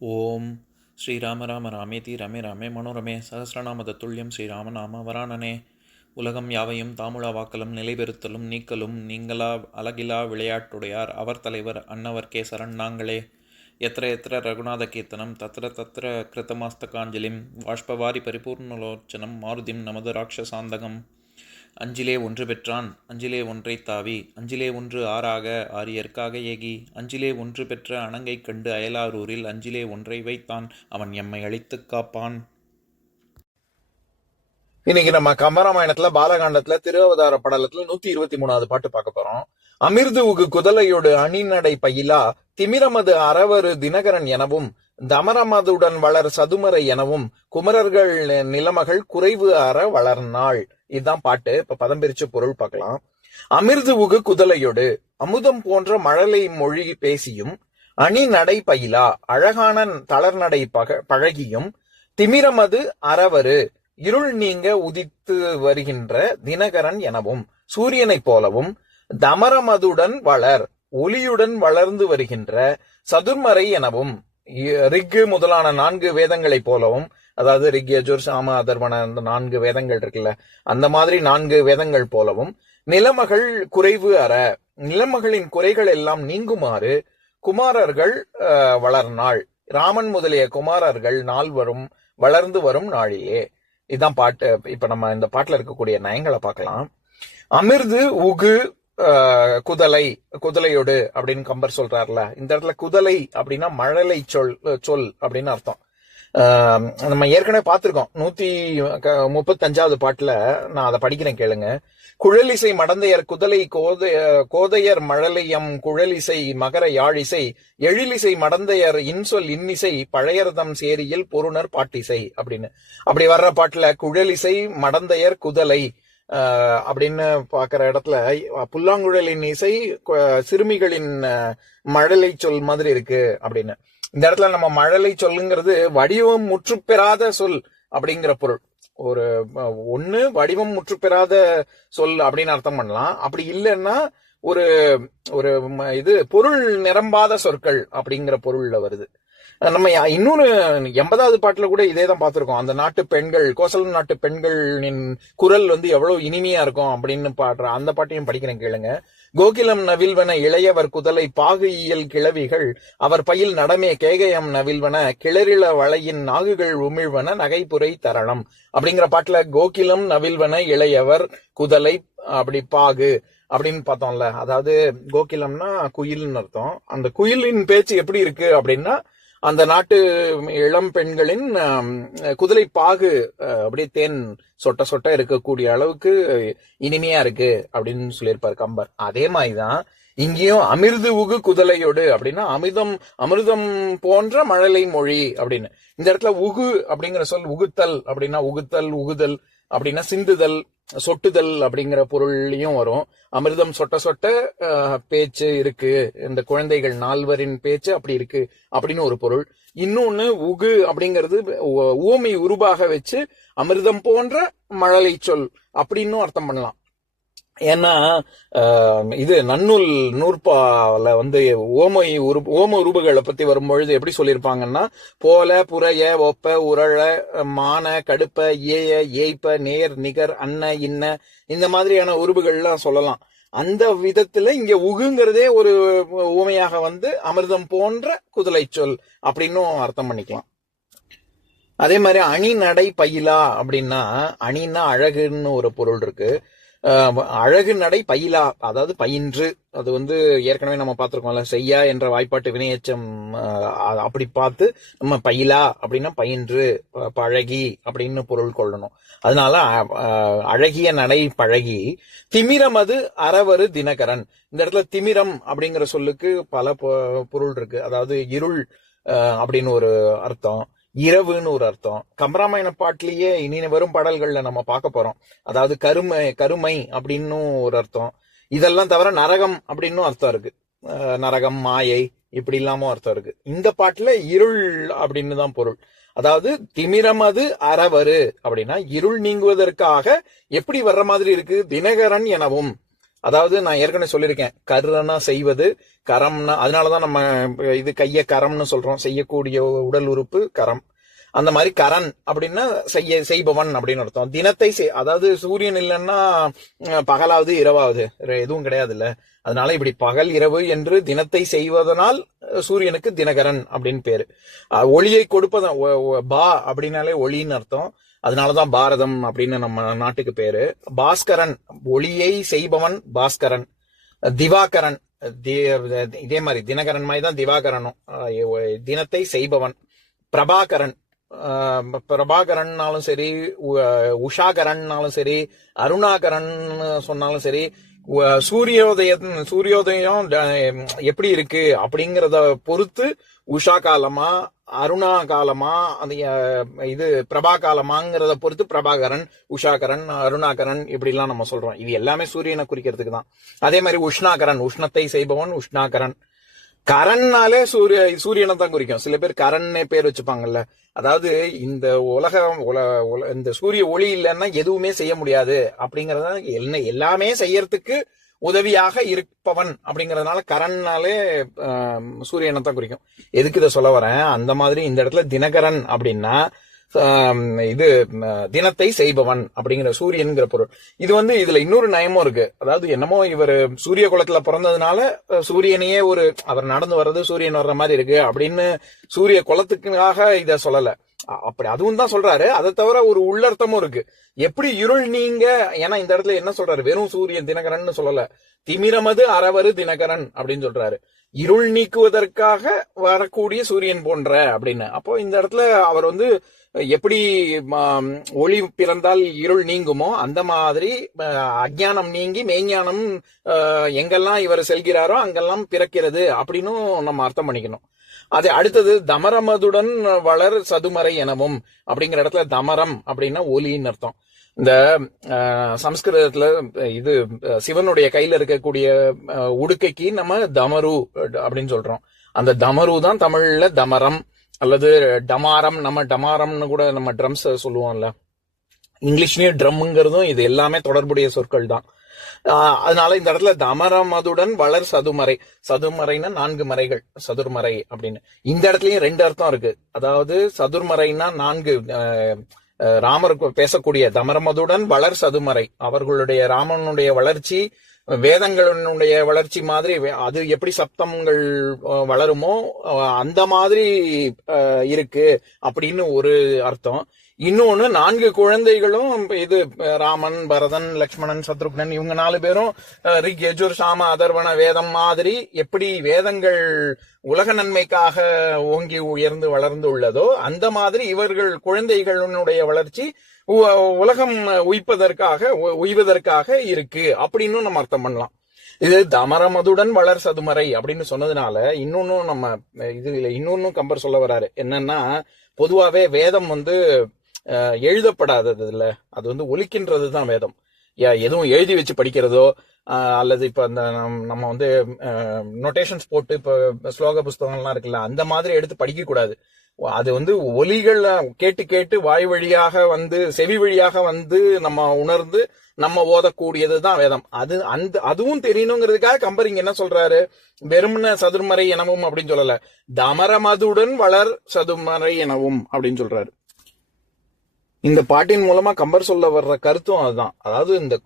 ஓம் ஸ்ரீராம ராம ராமேதி ரமே ராமே மனோரமே சகசிரநாம தத்துல்யம் ஸ்ரீராம நாம வராணனே. உலகம் யாவையும் தாமுழா வாக்கலும் நிலைபெறுத்தலும் நீக்கலும் நீங்களா அழகிலா விளையாட்டுடையார் அவர் தலைவர் அன்னவர் கேசரன் நாங்களே. எத்திர எத்திர ரகுநாத கீர்த்தனம் தத்திர தத்திர கிருத்தமாஸ்தகாஞ்சலிம் வாஷ்பவாரி பரிபூர்ணலோச்சனம் மாருதிம் நமது ராட்சசாந்தகம். அஞ்சிலே ஒன்று பெற்றான் அஞ்சிலே ஒன்றை தாவி அஞ்சிலே ஒன்று ஆறாக ஆரியர்க்காக ஏகி அஞ்சிலே ஒன்று பெற்ற அணங்கை கண்டு அயலாரூரில் அஞ்சிலே ஒன்றை வைத்தான் அவன் எம்மை அழித்துக் காப்பான். இன்னைக்கு நம்ம கம்பராமாயணத்துல பாலகாண்டத்துல திருவதார படலத்துல 123வது பாட்டு பார்க்க போறோம். அமிர்து உகு குதலையோடு அணிநடை பயிலா திமிரமது அறவரு தினகரன் எனவும் தமரமதுடன் வளர் சதுமரை எனவும் குமரர்கள் நிலமகள் குறைவு அற வளர்நாள். இதுதான் பாட்டு. இப்ப பதம் பிரிச்சு பொருள் பார்க்கலாம். அமிர்து உகு குதலையோடு அமுதம் போன்ற மழலை மொழி பேசியும் அணி நடை பயிலா அழகான தளர்நடை பழகியும் திமிரமது அறவரு இருள் நீங்க உதித்து வருகின்ற தினகரன் எனவும் சூரியனைப் போலவும் தமரமதுடன் வளர் ஒளியுடன் வளர்ந்து வருகின்ற சதுர்மறை எனவும் ரிக்கு முதலான 4 வேதங்களைப் போலவும், அதாவது ரிக் யஜுர் சாம அதர்வன அந்த 4 வேதங்கள் இருக்குல்ல, அந்த மாதிரி 4 வேதங்கள் போலவும் நிலமகள் குறைவு அற நிலமகளின் குறைகள் எல்லாம் நீங்குமாறு குமாரர்கள் வளர்நாள் ராமன் முதலிய குமாரர்கள் நால்வரும் வளர்ந்து வரும் நாளிலே. இதுதான் பாட்டு. இப்ப நம்ம இந்த பாட்டுல இருக்கக்கூடிய நயங்களை பார்க்கலாம். அமிர்து உகு குதலையோடு அப்படின்னு கம்பர் சொல்றாருல, இந்த இடத்துல குதலை அப்படின்னா மழலை சொல் அப்படின்னு அர்த்தம். நம்ம ஏற்கனவே பார்த்திருக்கோம் 135வது பாட்டுல. நான் அதை படிக்கிறேன் கேளுங்க. குழலிசை மடந்தையர் குதலை கோதையர் மழலையம் குழலிசை மகர யாழிசை எழிலிசை மடந்தையர் இன்சொல் இன்னிசை பழையர்தம் சேரியில் பொருணர் பாட்டிசை அப்படின்னு அப்படி வர்ற பாட்டுல குழலிசை மடந்தையர் குதலை அப்படின்னு பாக்குற இடத்துல புல்லாங்குழலின் இசை சிறுமிகளின் மழலை சொல் மாதிரி இருக்கு அப்படின்னு. இந்த இடத்துல நம்ம மழலை சொல்லுங்கிறது வடிவம் முற்று பெறாத சொல் அப்படிங்கிற பொருள். ஒண்ணு வடிவம் முற்று பெறாத சொல் அப்படின்னு அர்த்தம் பண்ணலாம். அப்படி இல்லைன்னா ஒரு ஒரு இது பொருள் நிரம்பாத சொற்கள் அப்படிங்கிற பொருள்ல வருது. நம்ம இன்னொரு 80வது பாட்டுல கூட இதே தான் பார்த்திருக்கோம். அந்த நாட்டு பெண்கள், கோசல நாட்டு பெண்களின் குரல் எவ்வளவு இனிமையா இருக்கும் அப்படின்னு பாடுற அந்த பாட்டையும் படிக்கிறேன் கேளுங்க. கோகிலம் நவில்வன இளையவர் குதலை பாகு இயல் கிளவிகள் அவர் பயில் நடமே கேகயம் நவில்வன கிளறிள வளையின் நாகுகள் உமிழ்வன நகைப்புரை தரணம் அப்படிங்கிற பாட்டுல கோகிலம் நவில்வன இளையவர் குதலை அப்படி பாகு அப்படின்னு பார்த்தோம்ல. அதாவது கோகிலம்னா குயில்னு அர்த்தம். அந்த குயிலின் பேச்சு எப்படி இருக்கு அப்படின்னா அந்த நாட்டு இளம் பெண்களின் குதிரை பாகு அப்படியே தேன் சொட்ட சொட்ட இருக்கக்கூடிய அளவுக்கு இனிமையா இருக்கு அப்படின்னு சொல்லியிருப்பார் கம்பர். அதே மாதிரிதான் இங்கேயும் அமிர்து உகு குதலையோடு அப்படின்னா அமிர்தம் போன்ற மழலை மொழி அப்படின்னு. இந்த இடத்துல உகு அப்படிங்கிற சொல் உகுத்தல் அப்படின்னா உகுதல் அப்படின்னா சிந்துதல் சொட்டுதல் அப்படிங்கிற பொருள்லயும் வரும். அமிர்தம் சொட்ட சொட்ட பேச்சு இருக்கு, இந்த குழந்தைகள் 4வரின் பேச்சு அப்படி இருக்கு அப்படின்னு ஒரு பொருள். இன்னொன்னு உகு அப்படிங்கிறது ஊமை உருவாக வச்சு அமிர்தம் போன்ற மழலை சொல் அப்படின்னு அர்த்தம் பண்ணலாம். ஏன்னா இது நன்னூல் நூற்பால ஓம உருபுகளை பத்தி வரும்பொழுது எப்படி சொல்லியிருப்பாங்கன்னா, போல புறைய ஒப்ப உரழ மான கடுப்ப ஏய ஏய்ப்ப நேர் நிகர் அன்ன இன்ன இந்த மாதிரியான உருபுகள்லாம் சொல்லலாம். அந்த விதத்துல இங்க உகுங்கிறதே ஒரு ஊமையாக அமிர்தம் போன்ற குதலை சொல் அப்படின்னும் அர்த்தம் பண்ணிக்கலாம். அதே மாதிரி அணி நடை பயிலா அப்படின்னா, அணின்னா அழகுன்னு ஒரு பொருள் இருக்கு. அழகு நடை பயிலா அதாவது பயின்று, அது ஏற்கனவே நம்ம பார்த்திருக்கோம்ல, செய்யா என்ற வாய்ப்பாட்டு வினையச்சம் அப்படி பார்த்து நம்ம பயிலா அப்படின்னா பயின்று பழகி அப்படின்னு பொருள் கொள்ளணும். அதனால அழகிய நடை பழகி திமிரமது அறவரு தினகரன். இந்த இடத்துல திமிரம் அப்படிங்கிற சொல்லுக்கு பல பொருள் இருக்கு. அதாவது இருள் அப்படின்னு ஒரு அர்த்தம், இரவுன்னு ஒரு அர்த்தம். கம்பராமாயண பாட்டிலேயே இனி வரும் பாடல்கள்ல நம்ம பார்க்க போறோம். அதாவது கருமை அப்படின்னு ஒரு அர்த்தம். இதெல்லாம் தவிர நரகம் அப்படின்னு அர்த்தம் இருக்கு. நரகம் மாயை இப்படி இல்லாம அர்த்தம் இருக்கு. இந்த பாட்டுல இருள் அப்படின்னு தான் பொருள். அதாவது திமிரமது அறவரு அப்படின்னா இருள் நீங்குவதற்காக எப்படி வர்ற மாதிரி இருக்கு. தினகரன் எனவும் அதாவது நான் ஏற்கனவே சொல்லியிருக்கேன், கர்றனா செய்வது, கரம்னா அதனாலதான் நம்ம இது கைய கரம்னு சொல்றோம், செய்யக்கூடிய உடல் உறுப்பு கரம். அந்த மாதிரி கரண் அப்படின்னா செய்பவன் அப்படின்னு அர்த்தம். தினத்தை அதாவது சூரியன் இல்லைன்னா பகலாவது இரவாவது எதுவும் கிடையாது இல்ல. அதனால இப்படி பகல் இரவு என்று தினத்தை செய்வதனால் சூரியனுக்கு தினகரன் அப்படின்னு பேரு. ஒளியை கொடுப்பதான் பா அப்படின்னாலே ஒளின்னு அர்த்தம். அதனாலதான் பாரதம் அப்படின்னு நம்ம நாட்டுக்கு பேரு. பாஸ்கரன் ஒளியை செய்பவன் பாஸ்கரன். திவாகரன் இதே மாதிரி தினகரன் மாதிரி தான் திவாகரனும், தினத்தை செய்பவன். பிரபாகரன் பிரபாகரன்னாலும் சரி, உஷாகரன்னாலும் சரி, அருணாகரன் சொன்னாலும் சரி, சூரியோதயம் எப்படி இருக்கு அப்படிங்கறத பொறுத்து உஷா காலமா அருணா காலமா அந்த இது பிரபா காலமாங்கிறத பொறுத்து பிரபாகரன், உஷாகரன், அருணாகரன் இப்படி எல்லாம் நம்ம சொல்றோம். இது எல்லாமே சூரியனை குறிக்கிறதுக்கு தான். அதே மாதிரி உஷ்ணாகரன் உஷ்ணத்தை செய்பவன் உஷ்ணாகரன். கரன்னாலே சூரியனை தான் குறிக்கும். சில பேர் கரன்னே பேர் வச்சுப்பாங்கல்ல. அதாவது இந்த இந்த சூரிய ஒளி இல்லைன்னா எதுவுமே செய்ய முடியாது அப்படிங்கறத எல்லாமே செய்யறதுக்கு உதவியாக இருப்பவன் அப்படிங்கறதுனால கரன்னாலே சூரியனை தான் குறிக்கும். எதுக்கு இதை சொல்ல வரேன், அந்த மாதிரி இந்த இடத்துல தினகரன் அப்படின்னா இது தினத்தை செய்பவன் அப்படிங்கிற சூரியன்கிற பொருள். இது இதுல இன்னொரு நயமும் இருக்கு. அதாவது என்னமோ இவர் சூரிய குலத்துல பிறந்ததுனால சூரியனையே அவர் நடந்து வர்றது சூரியன் வர்ற மாதிரி இருக்கு அப்படின்னு சூரிய குலத்துக்காக இத சொல்லல. அப்படி அதுவும் தான் சொல்றாரு. அதை தவிர ஒரு உள்ளர்த்தமும் இருக்கு. எப்படி இருள் நீங்க, ஏன்னா இந்த இடத்துல என்ன சொல்றாரு, வெறும் சூரியன் தினகரன் சொல்லல, திமிரமது அறவரு தினகரன் அப்படின்னு சொல்றாரு. இருள் நீக்குவதற்காக வரக்கூடிய சூரியன் போன்ற அப்படின்னு. அப்போ இந்த இடத்துல அவர் எப்படி ஒளி பிறந்தால் இருள் நீங்குமோ அந்த மாதிரி அஜ்ஞானம் நீங்கி மெய்ஞானம் எங்கெல்லாம் இவர் செல்கிறாரோ அங்கெல்லாம் பிறக்கிறது அப்படின்னு நம்ம அர்த்தம் பண்ணிக்கணும். அது அடுத்தது தமரமதுடன் வளர் சதுமறை எனவும் அப்படிங்கிற இடத்துல தமரம் அப்படின்னா ஒலின்னு அர்த்தம். இந்த சம்ஸ்கிருதத்துல இது சிவனுடைய கையில இருக்கக்கூடிய உடுக்கைக்கு நம்ம தமரு அப்படின்னு சொல்றோம். அந்த தமரு தான் தமிழ்ல தமரம் அல்லது டமாரம். நம்ம டமாரம்னு கூட நம்ம ட்ரம்ஸ் சொல்லுவோம்ல, இங்கிலீஷ்லயும் ட்ரம்ங்கிறதும் இது எல்லாமே தொடர்புடைய சொற்கள் தான். அதனால இந்த இடத்துல தமரமதுடன் வளர் சதுமறை, சதுமறைன்னா 4 மறைகள், சதுர்மறை அப்படின்னு. இந்த இடத்துலயும் 2 அர்த்தம் இருக்கு. அதாவது சதுர்மறைன்னா 4 ராமர் பேசக்கூடிய தமரமதுடன் வளர் சதுமறை, அவர்களுடைய ராமனுடைய வளர்ச்சி வேதங்களுடைய வளர்ச்சி மாதிரி அது எப்படி சப்தங்கள் வளருமோ அந்த மாதிரி இருக்கு அப்படின்னு ஒரு அர்த்தம். இன்னொன்னு 4 குழந்தைகளும் இது ராமன், பரதன், லக்ஷ்மணன், சத்ருக்னன் இவங்க 4 பேரும் ரிக், யஜுர், சாம, அதர்வண வேதம் மாதிரி எப்படி வேதங்கள் உலக நன்மைக்காக ஓங்கி உயர்ந்து வளர்ந்து உள்ளதோ அந்த மாதிரி இவர்கள் குழந்தைகளுடைய வளர்ச்சி உலகம் உய்வதற்காக இருக்கு அப்படின்னு நம்ம அர்த்தம் பண்ணலாம். இது தமரமதுடன் வளர் சதுமறை அப்படின்னு சொன்னதுனால இன்னொன்னும் நம்ம இன்னொன்னும் கம்பர் சொல்ல வராரு. என்னன்னா, பொதுவாவே வேதம் எழுதப்படாதது இல்ல, அது ஒலிக்கின்றது தான் வேதம். எதுவும் எழுதி வச்சு படிக்கிறதோ அல்லது இப்ப அந்த நம்ம நோட்டேஷன்ஸ் போட்டு இப்ப ஸ்லோக புஸ்தகங்கள்லாம் இருக்குல்ல அந்த மாதிரி எடுத்து படிக்க கூடாது. அது ஒலிகள் கேட்டு கேட்டு வாய் வழியாக செவி வழியாக நம்ம உணர்ந்து நம்ம ஓதக்கூடியதுதான் வேதம். அதுவும் தெரியணுங்கிறதுக்காக கம்பர் இங்க என்ன சொல்றாரு, வெறும்ன சதுர்மறை எனவும் அப்படின்னு சொல்லல, தமரமதுடன் வளர் சதுர்மறை எனவும் அப்படின்னு சொல்றாரு. இந்த பாட்டின் மூலமா கம்பர் சொல்ல வர்ற கருத்தும் அதுதான். அதாவது இந்த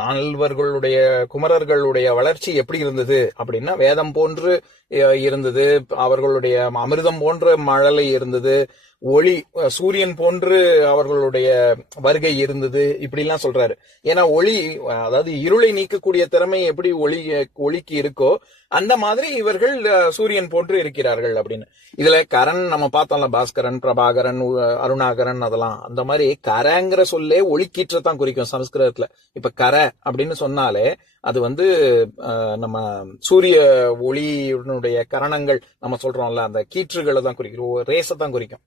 4 குமரர்களுடைய வளர்ச்சி எப்படி இருந்தது அப்படின்னா, வேதம் போன்று இருந்தது, அவர்களுடைய அமிர்தம் போன்ற மழலை இருந்தது, ஒளி சூரியன் போன்று அவர்களுடைய வருகை இருந்தது, இப்படி எல்லாம் சொல்றாரு. ஏன்னா ஒளி, அதாவது இருளை நீக்கக்கூடிய திறமை எப்படி ஒளிக்கு இருக்கோ அந்த மாதிரி இவர்கள் சூரியன் போன்று இருக்கிறார்கள் அப்படின்னு. இதுல கரண் நம்ம பார்த்தோம்ல, பாஸ்கரன், பிரபாகரன், அருணாகரன், அதெல்லாம் அந்த மாதிரி கரங்கிற சொல்லே ஒளிக்கீற்றத்தான் குறிக்கும் சமஸ்கிருதத்துல. இப்ப கர அப்படின்னு சொன்னாலே அது நம்ம சூரிய ஒளியினுடைய கரணங்கள் நம்ம சொல்றோம்ல, அந்த கீற்றுகளை தான் குறிக்கும், ரேஸை தான் குறிக்கும்.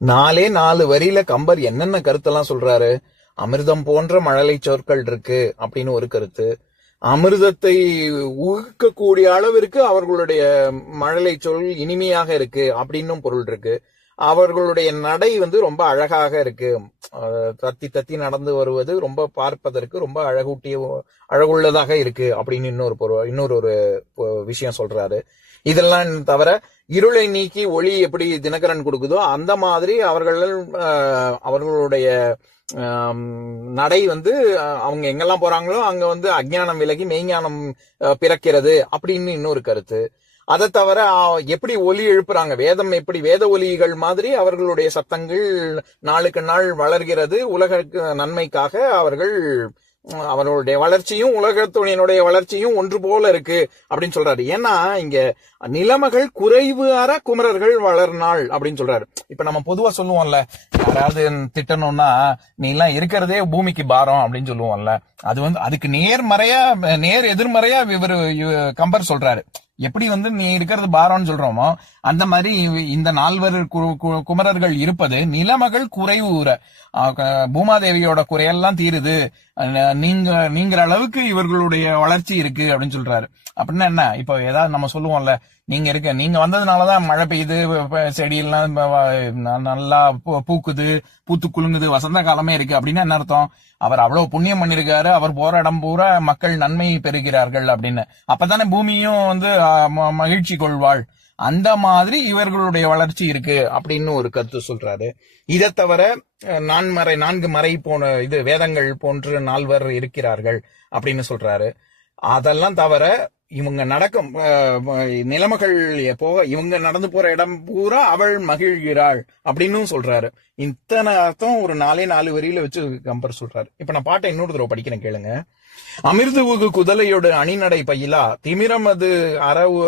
4 வரியில கம்பர் என்னென்ன கருத்தெல்லாம் சொல்றாரு. அமிர்தம் போன்ற மழலை சொற்கள் இருக்கு அப்படின்னு ஒரு கருத்து, அமிர்தத்தை ஊக்கக்கூடிய அளவிற்கு அவர்களுடைய மழலை சொல் இனிமையாக இருக்கு அப்படின்னும் பொருள் இருக்கு. அவர்களுடைய நடை வந்து ரொம்ப அழகாக இருக்கு. தத்தி தத்தி நடந்து வருவது ரொம்ப பார்ப்பதற்கு ரொம்ப அழகுள்ளதாக இருக்கு அப்படின்னு இன்னொரு ஒரு விஷயம் சொல்றாரு. இதெல்லாம் தவிர இருளை நீக்கி ஒளி எப்படி தினகரன் கொடுக்குதோ அந்த மாதிரி அவர்களுடைய நடை வந்து அவங்க எங்கெல்லாம் போறாங்களோ அங்க வந்து அஞ்ஞானம் விலகி மெய்ஞானம் பிறக்கிறது அப்படின்னு இன்னொரு கருத்து. அதை தவிர எப்படி ஒலி எழுப்புறாங்க, வேதம் எப்படி வேத ஒலிகள் மாதிரி அவர்களுடைய சத்தங்கள் நாளுக்கு நாள் வளர்கிறது, உலக நன்மைக்காக அவர்களுடைய வளர்ச்சியும் உலகத்துடைய வளர்ச்சியும் ஒன்று போல இருக்கு அப்படின்னு சொல்றாரு. ஏன்னா இங்க நிலைமைகள் குறைவு அற குமரர்கள் வளர்நாள் அப்படின்னு சொல்றாரு. இப்ப நம்ம பொதுவா சொல்லுவோம்ல, யாராவது திட்டணும்னா நீ எல்லாம் இருக்கிறதே பூமிக்கு பாரம் அப்படின்னு சொல்லுவோம்ல, அது வந்து அதுக்கு நேர் எதிர்மறையா இவர் கம்பர் சொல்றாரு. எப்படி வந்து நீ இருக்கிறது பாரம்னு சொல்றோமோ அந்த மாதிரி இந்த 4 குமரர்கள் இருப்பது நிலைமகள் குறைவு ஊற பூமாதேவியோட குறையெல்லாம் தீருது, நீங்கிற அளவுக்கு இவர்களுடைய வளர்ச்சி இருக்கு அப்படின்னு சொல்றாரு. அப்படின்னா என்ன, இப்போ ஏதாவது நம்ம சொல்லுவோம்ல, நீங்க வந்ததுனாலதான் மழை பெய்யுது, செடியெல்லாம் நல்லா பூக்குது, பூத்து குலுங்குது, வசந்த காலமே இருக்கு அப்படின்னா என்ன அர்த்தம்? அவர் அவ்வளவு புண்ணியம் பண்ணிருக்காரு, அவர் போற இடம் பூரா மக்கள் நன்மை பெறுகிறார்கள் அப்படின்னு. அப்பதானே பூமியும் வந்து மகிழ்ச்சி கொள்வாள். அந்த மாதிரி இவர்களுடைய வளர்ச்சி இருக்கு அப்படின்னு ஒரு கருத்து சொல்றாரு. இதை தவிர 4 மறை போன வேதங்கள் போன்று 4 இருக்கிறார்கள் அப்படின்னு சொல்றாரு. அதெல்லாம் தவிர இவங்க நடக்கும் நிலைமைகள் போக இவங்க நடந்து போற இடம் பூரா அவள் மகிழ்கிறாள் அப்படின்னு சொல்றாரு. இத்தனை அர்த்தம் ஒரு 4 வரியில வச்சு கம்பர் சொல்றாரு. இப்ப நான் பாட்டை இன்னொரு தடவை படிக்கிறேன் கேளுங்க. அமிர்துவுகு குதலையோடு அணிநடை பயிலா திமிரமது அறவு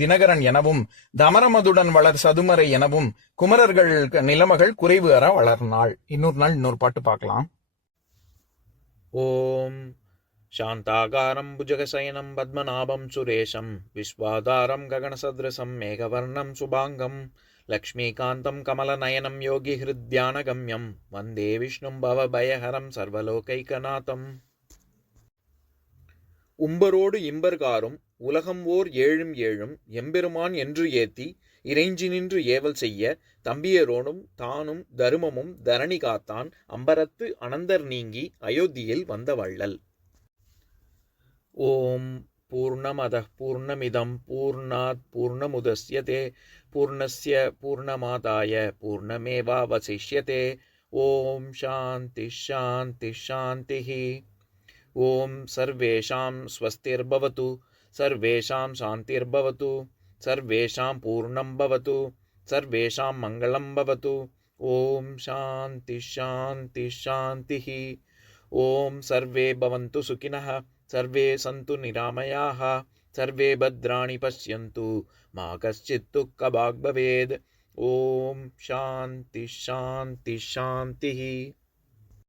தினகரன் எனவும் தமரமதுடன் வளர் சதுமறை எனவும் குமரர்கள் நிலைமைகள் குறைவு அற வளர்நாள். இன்னொரு நாள் இன்னொரு பாட்டு பார்க்கலாம். ஓம் शान्ताकारं भुजगशयनं पद्मनाभं सुरेशं विश्वाधारं गगनसदृशं मेघवर्णं शुभाङ्गं लक्ष्मीकान्तं कमलनयनं योगिहृद्यानगम्यं वन्दे विष्णुं भवभयहरं सर्वलोकैकनाथम्. உம்பரோடு இம்பர்காரும் உலகம் ஓர் ஏழும் எம்பெருமான் என்று ஏத்தி இறைஞ்சி நின்று ஏவல் செய்ய தம்பியரோடும் தானும் தருமமும் தரணி காத்தான் அம்பரத்து அனந்தர் நீங்கி அயோத்தியில் வந்த வள்ளல். ஓம் பூர்ணமதః பூர்ணமிதம் பூர்ணாத் பூர்ணமுதஸ்யதே பூர்ணஸ்ய பூர்ணமாதாய பூர்ணமேவாவசிஷ்யதே. ஓம் சாந்தி சாந்தி சாந்திः. ஓம் சர்வேஷாம் ஸ்வஸ்திர்பவது சர்வேஷாம் சாந்திர்பவது சர்வேஷாம் பூர்ணம் பவது சர்வேஷாம் மங்களம் பவது. ஓம் சாந்தி சாந்தி சாந்திः. ஓம் சர்வே பவந்து சுகினः सर्वे सन्तु निरामयाः सर्वे भद्राणि पश्यन्तु मा कश्चित् दुःखभाग् भवेत्. ओम शांति शांति शांति.